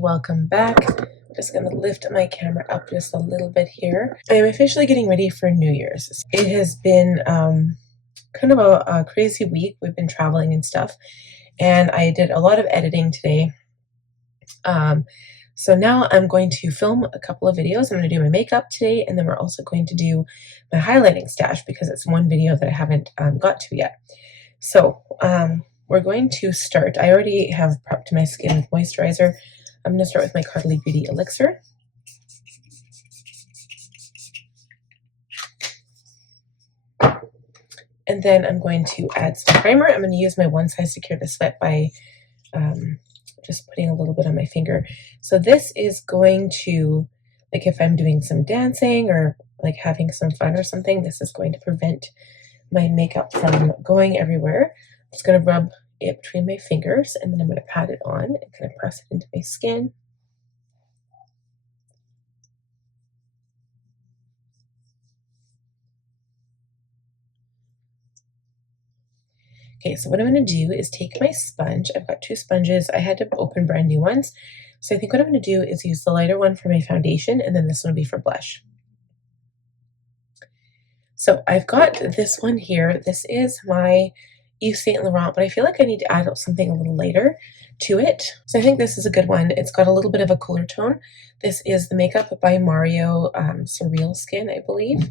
welcome back. I'm just going to lift my camera up just a little bit here. I am officially getting ready for New Year's. It has been kind of a crazy week. We've been traveling and stuff, and I did a lot of editing today. So now I'm going to film a couple of videos. I'm going to do my makeup today, and then we're also going to do my highlighting stash because it's one video that I haven't got to yet. So we're going to start. I already have prepped my skin with moisturizer. I'm going to start with my Caudalie Beauty Elixir. And then I'm going to add some primer. I'm going to use my One Size Secure to Sweat by just putting a little bit on my finger. So this is going to, like if I'm doing some dancing or like having some fun or something, this is going to prevent my makeup from going everywhere. I'm just going to rub it between my fingers, and then I'm going to pat it on and kind of press it into my skin. Okay, so what I'm going to do is take my sponge. I've got two sponges. I had to open brand new ones. So I think what I'm going to do is use the lighter one for my foundation, and then this one will be for blush. So I've got this one here. This is my Yves Saint Laurent, but I feel like I need to add something a little lighter to it. So I think this is a good one. It's got a little bit of a cooler tone. This is the Makeup by Mario Surrealskin, I believe.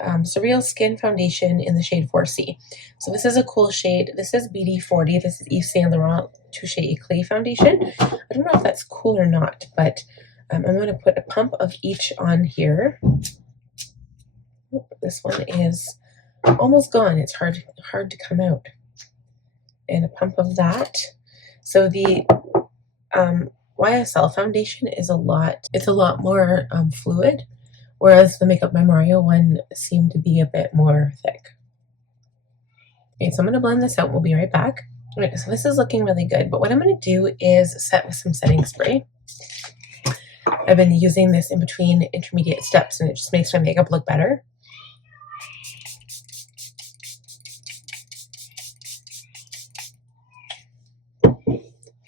Surrealskin foundation in the shade 4C. So this is a cool shade. This is BD40. This is Yves Saint Laurent Touche Eclait foundation. I don't know if that's cool or not, but I'm going to put a pump of each on here. This one is almost gone. It's hard to come out. And a pump of that. So the YSL foundation is a lot more fluid, whereas the Makeup by Mario one seemed to be a bit more thick. Okay, so I'm going to blend this out. We'll be right back. Okay, so this is looking really good, but what I'm going to do is set with some setting spray. I've been using this in between intermediate steps, and it just makes my makeup look better.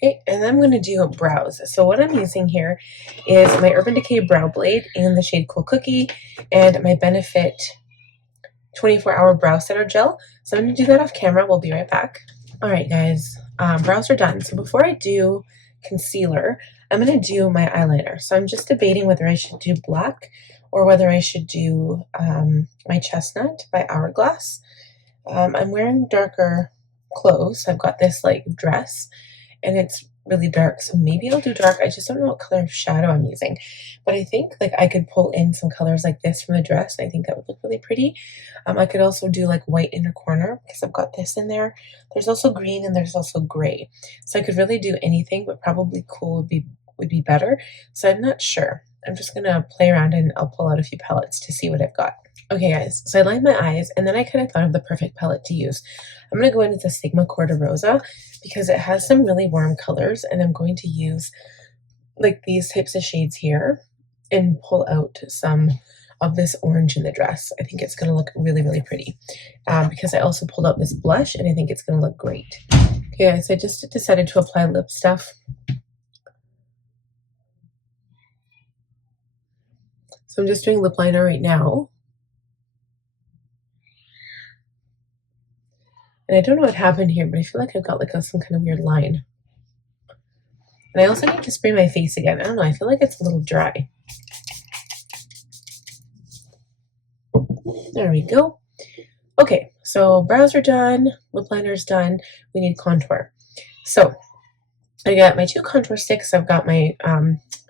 Okay, and then I'm going to do brows. So what I'm using here is my Urban Decay Brow Blade in the shade Cool Cookie and my Benefit 24-Hour Brow Setter Gel. So I'm going to do that off camera. We'll be right back. All right, guys, brows are done. So before I do concealer, I'm going to do my eyeliner. So I'm just debating whether I should do black or whether I should do my Chestnut by Hourglass. I'm wearing darker clothes. I've got this like dress, and it's really dark, so maybe I'll do dark. I just don't know what color of shadow I'm using, but I think like I could pull in some colors like this from the dress, and I think that would look really pretty. I could also do like white inner corner because I've got this in there. There's also green and there's also gray, so I could really do anything, but probably cool would be better. So I'm not sure. I'm just gonna play around and I'll pull out a few palettes to see what I've got. Okay, guys, so I lined my eyes, and then I kind of thought of the perfect palette to use. I'm going to go into the Sigma Cor De Rosa because it has some really warm colors, and I'm going to use like these types of shades here and pull out some of this orange in the dress. I think it's going to look really, really pretty because I also pulled out this blush, and I think it's going to look great. Okay, guys, I just decided to apply lip stuff. So I'm just doing lip liner right now. And I don't know what happened here, but I feel like I've got like some kind of weird line. And I also need to spray my face again. I don't know, I feel like it's a little dry. There we go. Okay, so brows are done, lip liner's done. We need contour. So I got my two contour sticks. I've got my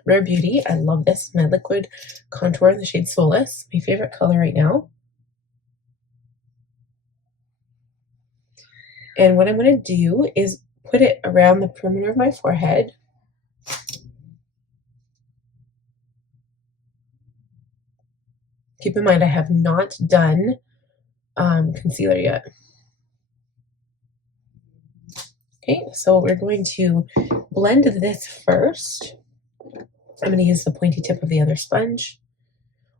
Rare Beauty. I love this, my liquid contour in the shade Solace, my favorite color right now. And what I'm going to do is put it around the perimeter of my forehead. Keep in mind, I have not done concealer yet. Okay, so we're going to blend this first. I'm going to use the pointy tip of the other sponge.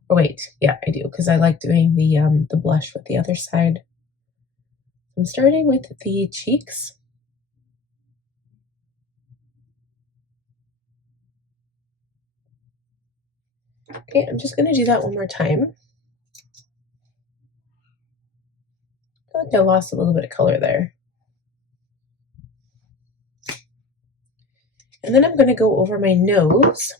Oh wait, yeah, I do, because I like doing the blush with the other side. I'm starting with the cheeks. Okay, I'm just going to do that one more time. I feel like I lost a little bit of color there. And then I'm going to go over my nose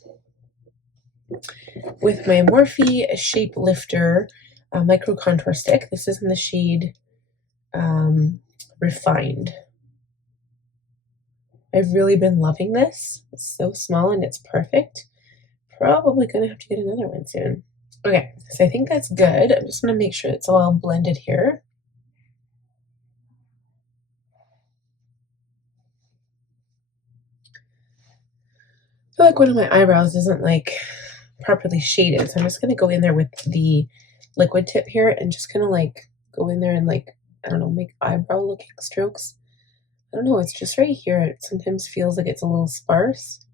with my Morphe Shoplifter Microcontour stick. This is in the shade Refined. I've really been loving this. It's so small and it's perfect. Probably going to have to get another one soon. Okay, so I think that's good. I'm just going to make sure it's all blended here. I feel like one of my eyebrows isn't like properly shaded, so I'm just going to go in there with the liquid tip here and just kind of like go in there and like, I don't know, make eyebrow looking strokes. I don't know, it's just right here. It sometimes feels like it's a little sparse.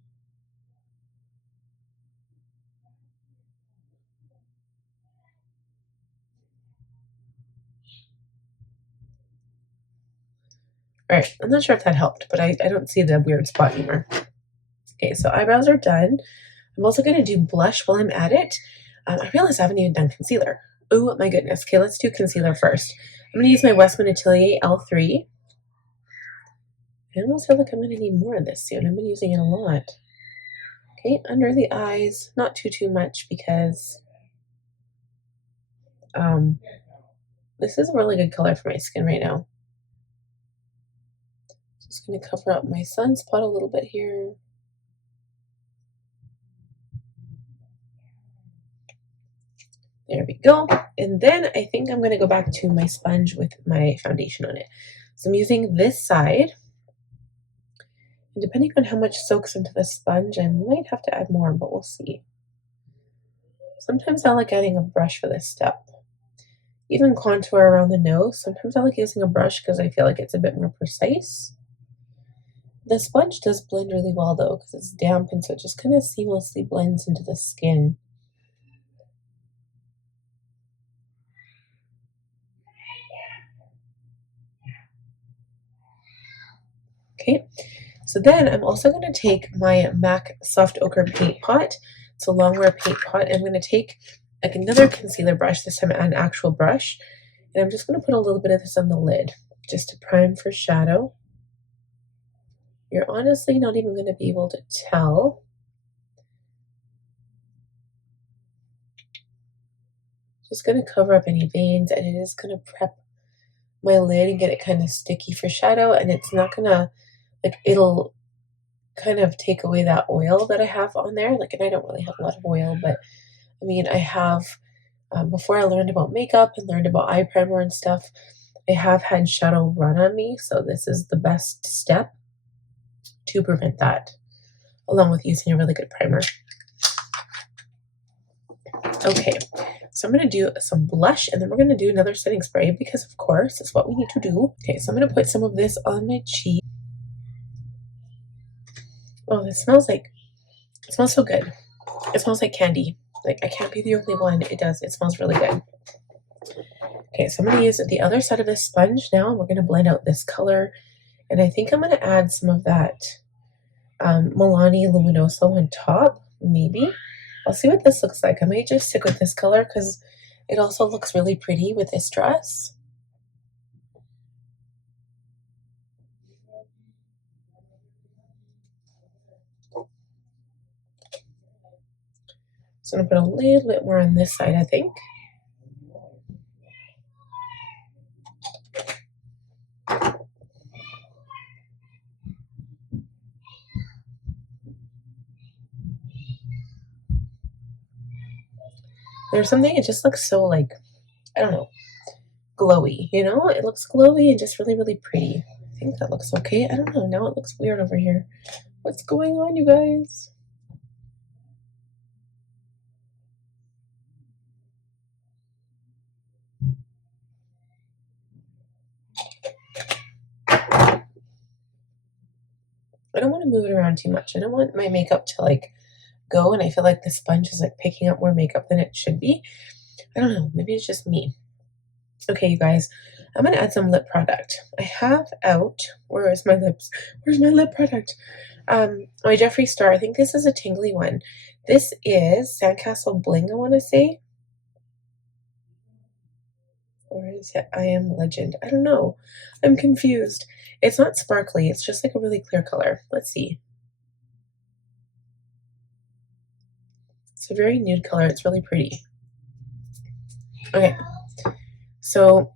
Alright, I'm not sure if that helped, but I don't see the weird spot anymore. Okay, so eyebrows are done. I'm also going to do blush while I'm at it. I realize I haven't even done concealer. Oh my goodness. Okay, let's do concealer first. I'm going to use my Westman Atelier L3. I almost feel like I'm going to need more of this soon. I've been using it a lot. Okay, under the eyes, not too much because this is a really good color for my skin right now. Just going to cover up my sunspot a little bit here. There we go. And then I think I'm going to go back to my sponge with my foundation on it. So I'm using this side. And depending on how much soaks into the sponge, I might have to add more, but we'll see. Sometimes I like adding a brush for this step. Even contour around the nose, sometimes I like using a brush because I feel like it's a bit more precise. The sponge does blend really well though because it's damp and so it just kind of seamlessly blends into the skin. Okay, so then I'm also going to take my MAC Soft Ochre Paint Pot. It's a longwear paint pot. And I'm going to take like another concealer brush, this time an actual brush. And I'm just going to put a little bit of this on the lid just to prime for shadow. You're honestly not even going to be able to tell. Just going to cover up any veins and it is going to prep my lid and get it kind of sticky for shadow. And it's not going to, like, it'll kind of take away that oil that I have on there. Like, and I don't really have a lot of oil, but I mean, I have, before I learned about makeup and learned about eye primer and stuff, I have had shadow run on me. So this is the best step to prevent that, along with using a really good primer. Okay, so I'm going to do some blush and then we're going to do another setting spray because of course it's what we need to do. Okay, so I'm going to put some of this on my cheek. Oh, it smells so good. It smells like candy. Like, I can't be the only one. It does. It smells really good. Okay, so I'm going to use the other side of this sponge now, and we're going to blend out this color. And I think I'm going to add some of that Milani Luminoso on top, maybe. I'll see what this looks like. I might just stick with this color because it also looks really pretty with this dress. So I'm going to put a little bit more on this side, I think. There's something, it just looks so, like, I don't know, glowy, you know? It looks glowy and just really, really pretty. I think that looks okay. I don't know. Now it looks weird over here. What's going on, you guys? I don't want to move it around too much. I don't want my makeup to like go and I feel like the sponge is like picking up more makeup than it should be. I don't know. Maybe it's just me. Okay, you guys, I'm going to add some lip product. I have out, where is my lips? Where's my lip product? My Jeffree Star. I think this is a tingly one. This is Sandcastle Bling, I want to say. Or is it I Am Legend? I don't know. I'm confused. It's not sparkly. It's just like a really clear color. Let's see. It's a very nude color. It's really pretty. Okay. So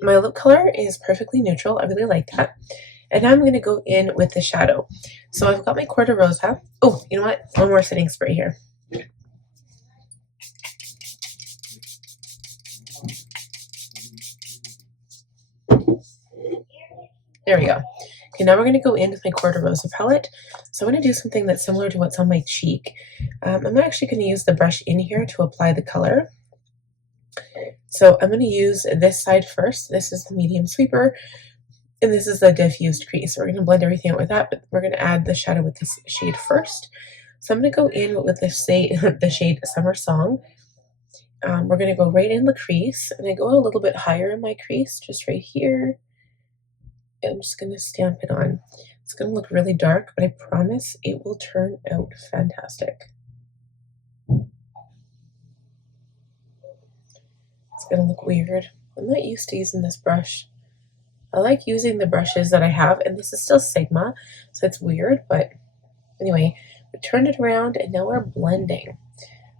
my lip color is perfectly neutral. I really like that. And now I'm going to go in with the shadow. So I've got my Cor De Rosa. Oh, you know what? One more setting spray here. There we go. Okay, now we're going to go in with my Cor De Rosa palette. So I'm going to do something that's similar to what's on my cheek. I'm actually going to use the brush in here to apply the color. So I'm going to use this side first. This is the medium sweeper, and this is the diffused crease. So we're going to blend everything out with that, but we're going to add the shadow with this shade first. So I'm going to go in with the shade Summer Song. We're going to go right in the crease, and I go a little bit higher in my crease, just right here. I'm just going to stamp it on. It's going to look really dark, but I promise it will turn out fantastic. It's going to look weird. I'm not used to using this brush. I like using the brushes that I have, and this is still Sigma, so it's weird, but anyway, we turned it around, and now we're blending.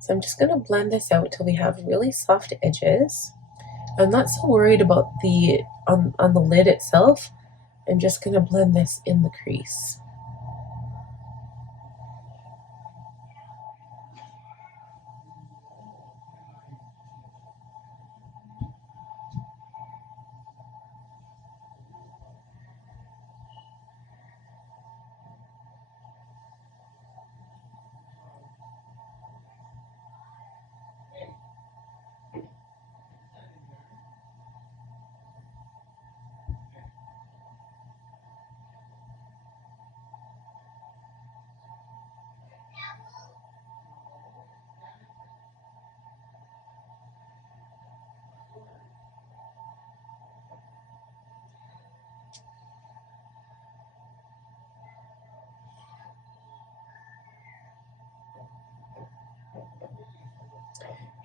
So I'm just going to blend this out till we have really soft edges. I'm not so worried about the on the lid itself. I'm just going to blend this in the crease.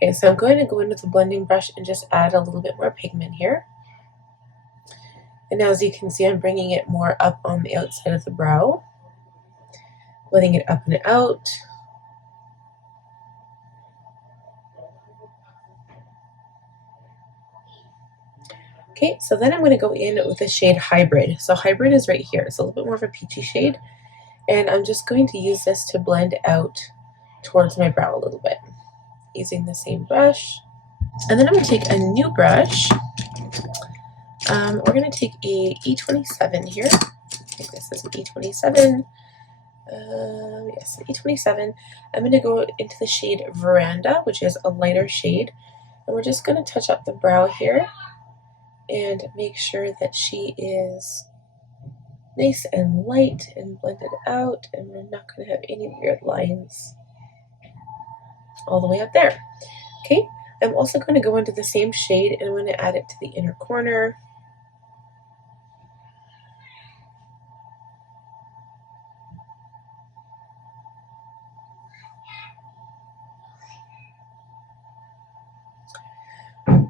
Okay, so I'm going to go in with the blending brush and just add a little bit more pigment here. And as you can see, I'm bringing it more up on the outside of the brow, letting it up and out. Okay, so then I'm going to go in with the shade Hybrid. So Hybrid is right here. It's a little bit more of a peachy shade. And I'm just going to use this to blend out towards my brow a little bit, using the same brush. And then I'm going to take a new brush. We're going to take a E27 here. I think this is an E27. Yes, an E27. I'm going to go into the shade Veranda, which is a lighter shade. And we're just going to touch up the brow here and make sure that she is nice and light and blended out, and we're not going to have any weird lines all the way up there. Okay, I'm also going to go into the same shade and I'm going to add it to the inner corner.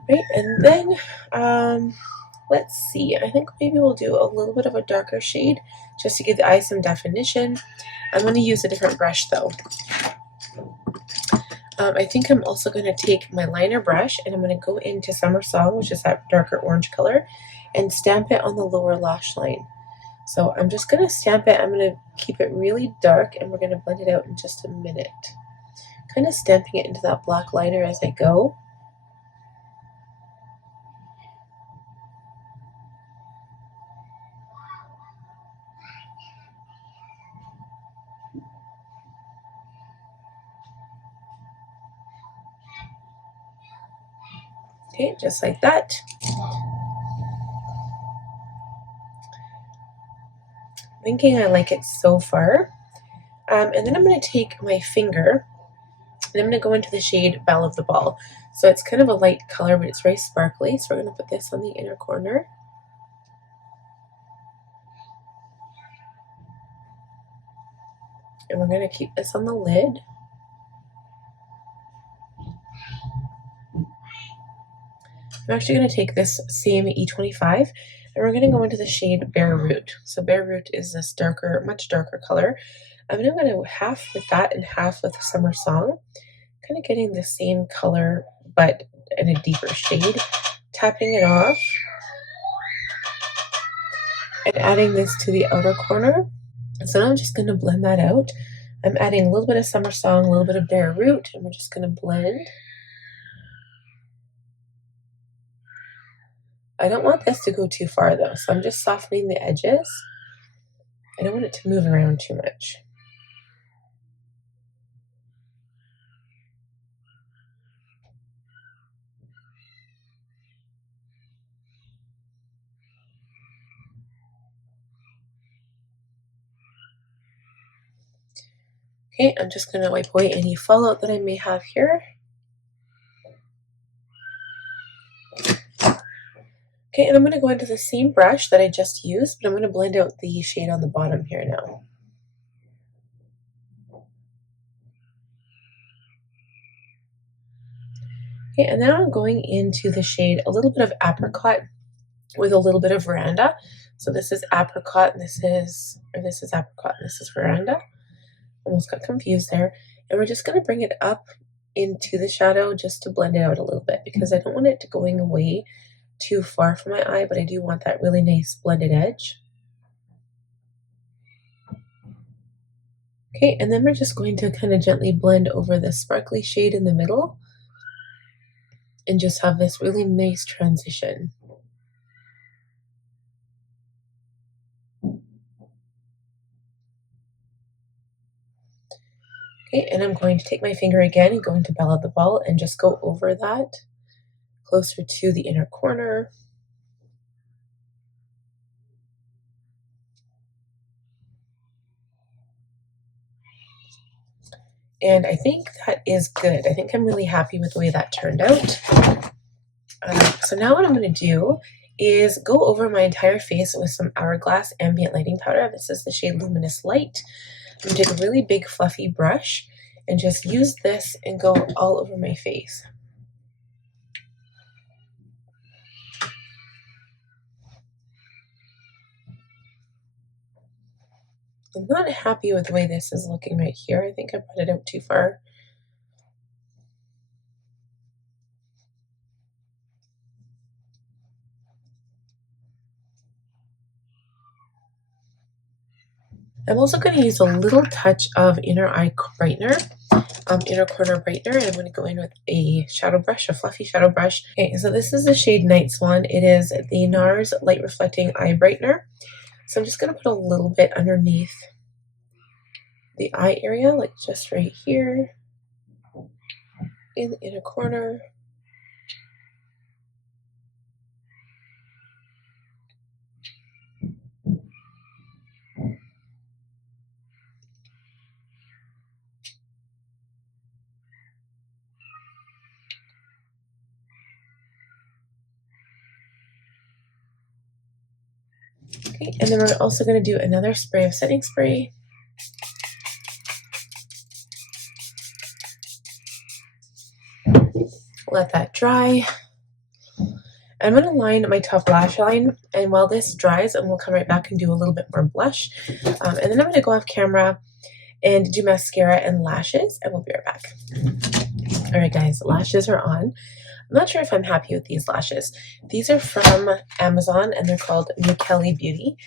Right, and then let's see, I think maybe we'll do a little bit of a darker shade just to give the eyes some definition. I'm going to use a different brush though. I think I'm also going to take my liner brush and I'm going to go into Summer Song, which is that darker orange color, and stamp it on the lower lash line. So I'm just going to stamp it. I'm going to keep it really dark and we're going to blend it out in just a minute. Kind of stamping it into that black liner as I go. Okay, just like that. Thinking I like it so far. And then I'm going to take my finger and I'm going to go into the shade Belle of the Ball. So it's kind of a light color, but it's very sparkly. So we're going to put this on the inner corner. And we're going to keep this on the lid. I'm actually going to take this same E25 and we're going to go into the shade Bare Root. So Bare Root is this darker, much darker color. I'm going to go half with that and half with Summer Song, kind of getting the same color but in a deeper shade, tapping it off and adding this to the outer corner. So now I'm just going to blend that out. I'm adding a little bit of Summer Song, a little bit of Bare Root, and we're just going to blend. I don't want this to go too far though, so I'm just softening the edges. I don't want it to move around too much. Okay, I'm just going to wipe away any fallout that I may have here. Okay, and I'm going to go into the same brush that I just used, but I'm going to blend out the shade on the bottom here now. Okay, and now I'm going into the shade a little bit of Apricot with a little bit of Veranda. So this is Apricot, and this is Apricot, and this is Veranda. Almost got confused there. And we're just going to bring it up into the shadow just to blend it out a little bit, because I don't want it to going away too far from my eye, but I do want that really nice blended edge. Okay, and then we're just going to kind of gently blend over the sparkly shade in the middle and just have this really nice transition. Okay, and I'm going to take my finger again and go into Bella the Ball and just go over that closer to the inner corner. And I think that is good. I think I'm really happy with the way that turned out. So now what I'm going to do is go over my entire face with some Hourglass Ambient Lighting Powder. This is the shade Luminous Light. I'm going to take a really big fluffy brush and just use this and go all over my face. I'm not happy with the way this is looking right here. I think I brought it out too far. I'm also going to use a little touch of inner eye brightener, inner corner brightener, and I'm going to go in with a shadow brush, a fluffy shadow brush. Okay, so this is the shade Night Swan. It is the NARS Light Reflecting Eye Brightener. So I'm just going to put a little bit underneath the eye area, like just right here in the inner corner. Okay, and then we're also going to do another spray of setting spray. Let that dry. I'm going to line my top lash line, and while this dries, and we'll come right back and do a little bit more blush. And then I'm going to go off camera and do mascara and lashes, and we'll be right back. All right, guys, lashes are on. I'm not sure if I'm happy with these lashes. These are from Amazon, and they're called McKelly Beauty.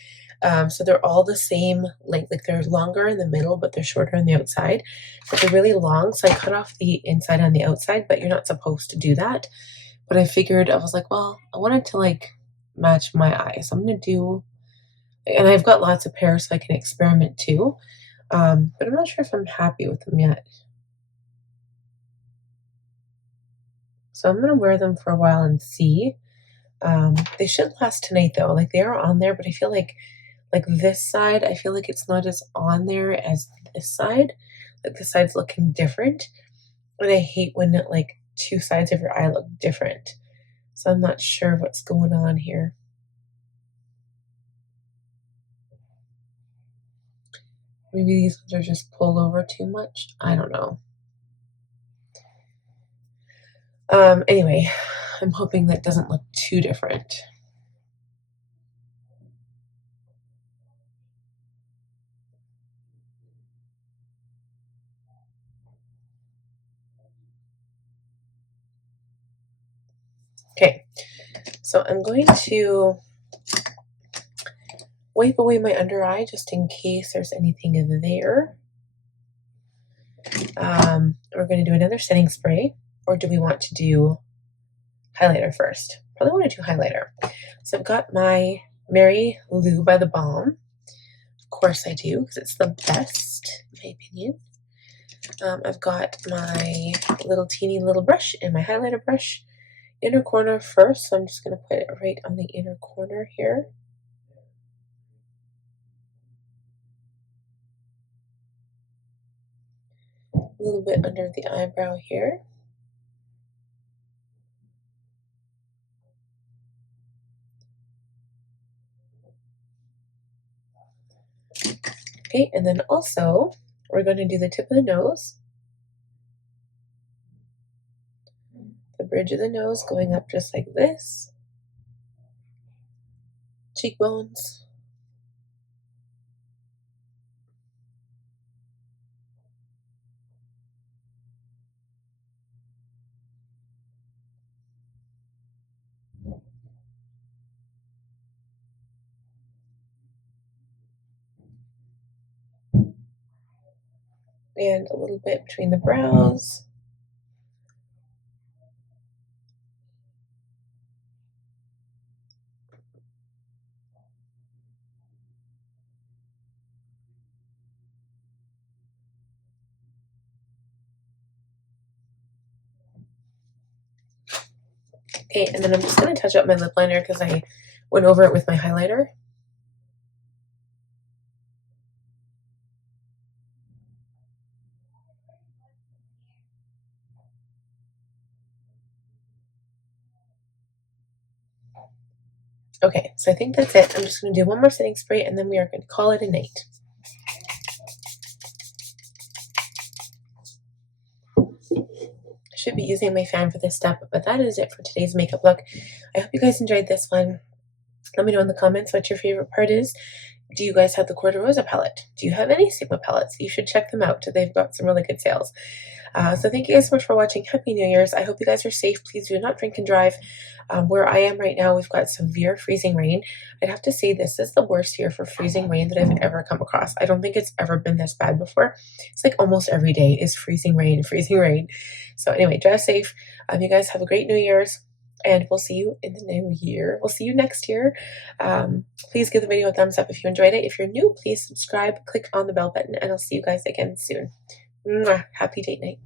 So they're all the same length, like they're longer in the middle, but they're shorter on the outside. But they're really long, so I cut off the inside and the outside, but you're not supposed to do that. But I figured, I was like, well, I wanted to like match my eyes. I'm going to do, and I've got lots of pairs so I can experiment too. But I'm not sure if I'm happy with them yet. So I'm going to wear them for a while and see. They should last tonight though. Like they are on there, but I feel like this side, I feel like it's not as on there as this side. Like this side's looking different. And I hate when it, like two sides of your eye look different. So I'm not sure what's going on here. Maybe these ones are just pulled over too much. I don't know. Anyway, I'm hoping that doesn't look too different. Okay, so I'm going to wipe away my under eye just in case there's anything in there. We're going to do another setting spray, or do we want to do highlighter first? Probably want to do highlighter. So I've got my Mary Lou by the Balm. Of course I do, because it's the best, in my opinion. I've got my little teeny little brush and my highlighter brush. Inner corner first, so I'm just going to put it right on the inner corner here. A little bit under the eyebrow here. Okay, and then also we're going to do the tip of the nose. The bridge of the nose going up just like this. Cheekbones. And a little bit between the brows. Okay, and then I'm just going to touch up my lip liner because I went over it with my highlighter. Okay, so I think that's it. I'm just going to do one more setting spray and then we are going to call it a night. I should be using my fan for this step, but that is it for today's makeup look. I hope you guys enjoyed this one. Let me know in the comments what your favorite part is. Do you guys have the Cor De Rosa palette? Do you have any Sigma palettes? You should check them out. They've got some really good sales. So thank you guys so much for watching. Happy New Year's. I hope you guys are safe. Please do not drink and drive. Where I am right now, we've got severe freezing rain. I'd have to say this is the worst year for freezing rain that I've ever come across. I don't think it's ever been this bad before. It's like almost every day is freezing rain, freezing rain. So anyway, drive safe. You guys have a great New Year's. And we'll see you in the new year. We'll see you next year. Please give the video a thumbs up if you enjoyed it. If you're new, please subscribe, click on the bell button, and I'll see you guys again soon. Mwah. Happy date night.